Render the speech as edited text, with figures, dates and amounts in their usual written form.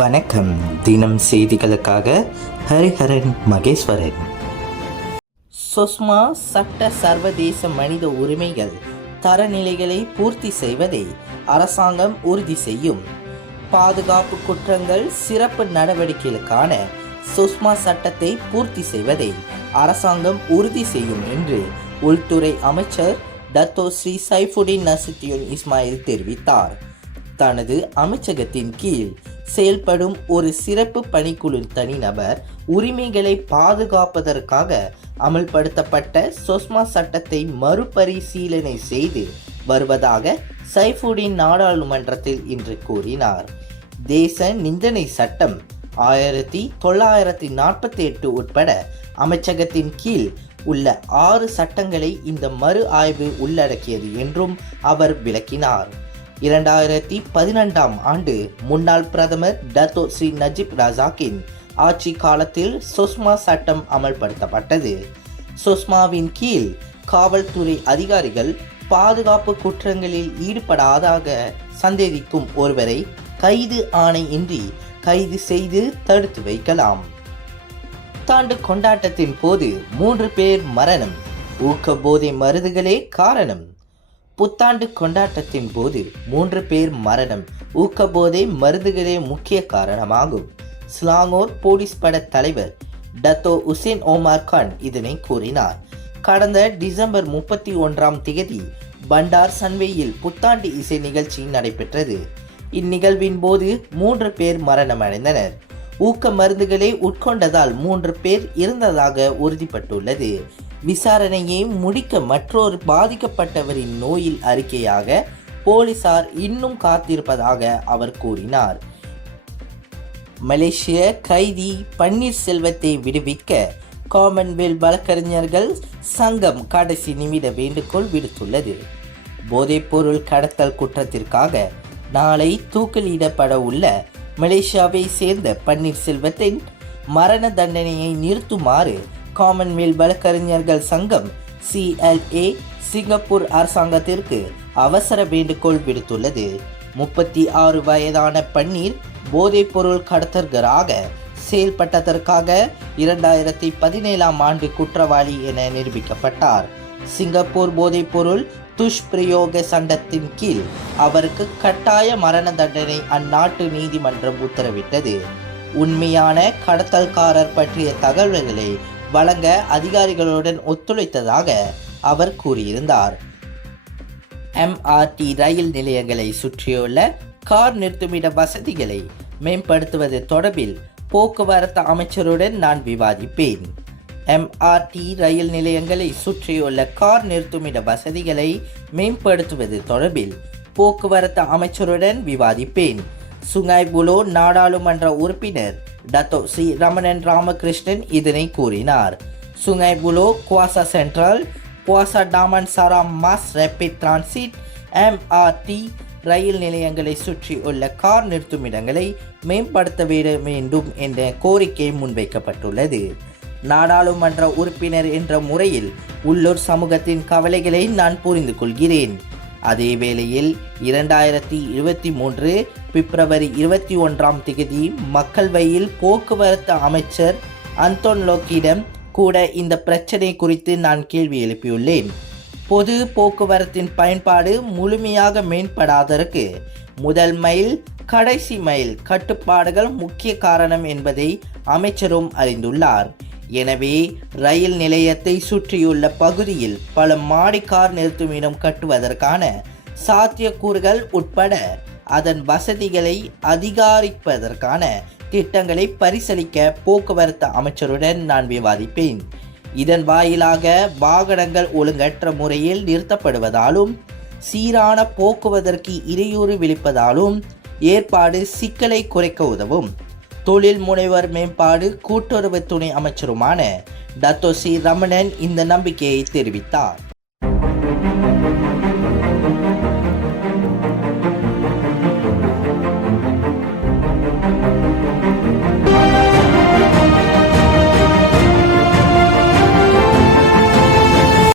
வணக்கம். தினம் செய்திகளுக்காக ஹரிஹரன் மகேஸ்வரன். சுஷ்மா சட்ட சர்வதேச மனித உரிமைகள் தரநிலைகளை பூர்த்தி செய்வதை அரசாங்கம் உறுதி செய்யும். பாதுகாப்பு குற்றங்கள் சிறப்பு நடவடிக்கைகளுக்கான சுஷ்மா சட்டத்தை பூர்த்தி செய்வதை அரசாங்கம் உறுதி செய்யும் என்று உள்துறை அமைச்சர் டத்தோ ஸ்ரீ சைஃபுடின் நசுத்தியுன் இஸ்மாயில் தெரிவித்தார். தனது அமைச்சகத்தின் கீழ் செயல்படும் ஒரு சிறப்பு பணிக்குழு தனிநபர் உரிமைகளை பாதுகாப்பதற்காக அமல்படுத்தப்பட்ட சுஷ்மா சட்டத்தை மறுபரிசீலனை செய்து வருவதாக சைஃபுடின் நாடாளுமன்றத்தில் இன்று கூறினார். தேச நிந்தனை சட்டம் 1948 உட்பட அமைச்சகத்தின் கீழ் உள்ள 6 சட்டங்களை இந்த மறு ஆய்வு உள்ளடக்கியது என்றும் அவர் விளக்கினார். 2012 ஆண்டு முன்னாள் பிரதமர் டத்தோ ஸ்ரீ நஜீப் ரசாக்கின் ஆட்சி காலத்தில் சுஷ்மா சட்டம் அமல்படுத்தப்பட்டது. சுஷ்மாவின் கீழ் காவல்துறை அதிகாரிகள் பாதுகாப்பு குற்றங்களில் ஈடுபடாதாக சந்தேகிக்கும் ஒருவரை கைது ஆணை இன்றி கைது செய்து தடுத்து வைக்கலாம். புத்தாண்டு கொண்டாட்டத்தின் போது 3 பேர் மரணம், ஊக்க போதை மருந்துகளே காரணம். புத்தாண்டு கொண்டாட்டத்தின் போது 3 பேர் மரணம், ஊக்கபோதை மருந்துகளே முக்கிய காரணமாகும். ஸ்லாங்கோர் போலீஸ் பட தலைவர் டத்தோ உசேன் ஓமார் கான் இதனை கூறினார். கடந்த டிசம்பர் 31 பண்டார் சன்வேயில் புத்தாண்டு இசை நிகழ்ச்சி நடைபெற்றது. இந்நிகழ்வின் போது 3 பேர் மரணமடைந்தனர். ஊக்க மருந்துகளை உட்கொண்டதால் 3 பேர் இறந்ததாக உறுதிப்பட்டுள்ளது. விசாரணையை முடிக்க மற்றொரு பாதிக்கப்பட்டவரின் நோயில் அறிக்கையாக போலீசார் இன்னும் காத்திருப்பதாக அவர் கூறினார். மலேசிய கைதி பன்னீர்செல்வத்தை விடுவிக்க காமன்வெல்த் வழக்கறிஞர்கள் சங்கம் கடைசி நிமிட வேண்டுகோள் விடுத்துள்ளது. போதைப்பொருள் கடத்தல் குற்றத்திற்காக நாளை தூக்கிலிடப்பட உள்ள மலேசியாவை சேர்ந்த பன்னீர்செல்வத்தின் மரண தண்டனையை நிறுத்துமாறு காமன்வெல்த் வழக்கறிஞர்கள் சங்கம் CLA சிங்கப்பூர் அரசாங்கத்திற்கு அவசர வேண்டுகோள் விடுத்துள்ளது. 36 வயதான பன்னீர் போதைப்பொருள் கடத்தல்கராக செயல்பட்டதற்காக 2017 ஆண்டு குற்றவாளி என நிரூபிக்கப்பட்டார். சிங்கப்பூர் போதைப்பொருள் துஷ்பிரயோக சட்டத்தின் கீழ் அவருக்கு கட்டாய மரண தண்டனை அந்நாட்டு நீதிமன்றம் உத்தரவிட்டது. உண்மையான கடத்தல்காரர் பற்றிய தகவல்களை வழங்க அதிகாரிகளுடன் ஒத்துழைத்ததாக அவர் கூறியிருந்தார். MRT ரயில் நிலையங்களை சுற்றியுள்ள கார் நிறுத்துமிட வசதிகளை மேம்படுத்துவது தொடர்பில் போக்குவரத்து அமைச்சருடன் நான் விவாதிப்பேன். MRT ரயில் நிலையங்களை சுற்றியுள்ள கார் நிறுத்துமிட வசதிகளை மேம்படுத்துவது தொடர்பில் போக்குவரத்து அமைச்சருடன் விவாதிப்பேன். சுங்காய் புலோ நாடாளுமன்ற உறுப்பினர் டத்தோ ஸ்ரீ ரமணன் ராமகிருஷ்ணன் இதனை கூறினார். Sungai Buloh, Kwasa Central, Kwasa Damansara mass rapid transit MRT ரயில் நிலையங்களை சுற்றி உள்ள கார் நிறுத்துமிடங்களை மேம்படுத்த வேண்டும் என்ற கோரிக்கை முன்வைக்கப்பட்டுள்ளது. நாடாளுமன்ற உறுப்பினர் என்ற முறையில் உள்ளூர் சமூகத்தின் கவலைகளை நான் புரிந்து கொள்கிறேன். அதே வேளையில் 2023 பிப்ரவரி 21 மக்கள்வையில் போக்குவரத்து அமைச்சர் அந்தோன் லோக்கிடம் கூட இந்த பிரச்சனை குறித்து நான் கேள்வி எழுப்பியுள்ளேன். பொது போக்குவரத்தின் பயன்பாடு முழுமையாக மேம்படாததற்கு முதல் மைல் கடைசி மைல் கட்டுப்பாடுகள் முக்கிய காரணம் என்பதை அமைச்சரும் அறிந்துள்ளார். எனவே ரயில் நிலையத்தை சுற்றியுள்ள பகுதியில் பல மாடி கார் நிறுத்துமிடம் கட்டுவதற்கான சாத்தியக்கூறுகள் உட்பட அதன் வசதிகளை அதிகரிப்பதற்கான திட்டங்களை பரிசீலிக்க போக்குவரத்து அமைச்சருடன் நான் விவாதிப்பேன். இதன் வாயிலாக வாகனங்கள் ஒழுங்கற்ற முறையில் நிறுத்தப்படுவதாலும் சீரான போக்குவதற்கு இடையூறு விளைப்பதாலும் ஏற்பாடு சிக்கலை குறைக்க உதவும். தொழில் முனைவர் மேம்பாடு கூட்டுறவு துணை அமைச்சருமான டத்தோ ஸ்ரீ ரமணன் இந்த நம்பிக்கையை தெரிவித்தார்.